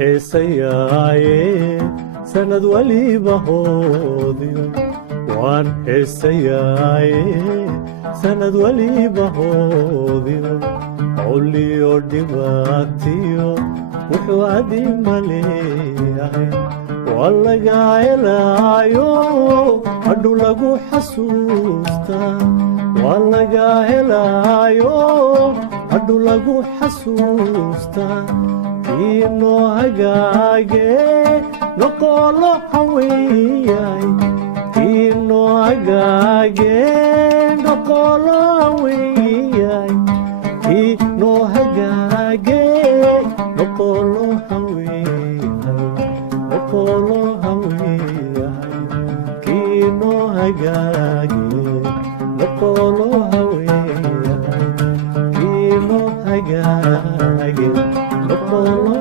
heesayaaye sanad waliba hoodiyo waan heesayaaye sanad waliba hoodiyo hawliyo dhibaatiyo wuxuu adima leeyahay waa laga helaayo hadhu lagu xasuustaa waa laga helaayo hadhu lagu xasuustaa kiinoo hagaage noqolo haweyay kiinoo hagaage noqolo haweyay kiinoo hagaage noqolo haweyay noqolo haweyay kiinoo hagaage noqolo haweyay kiinoo hagaage noqolo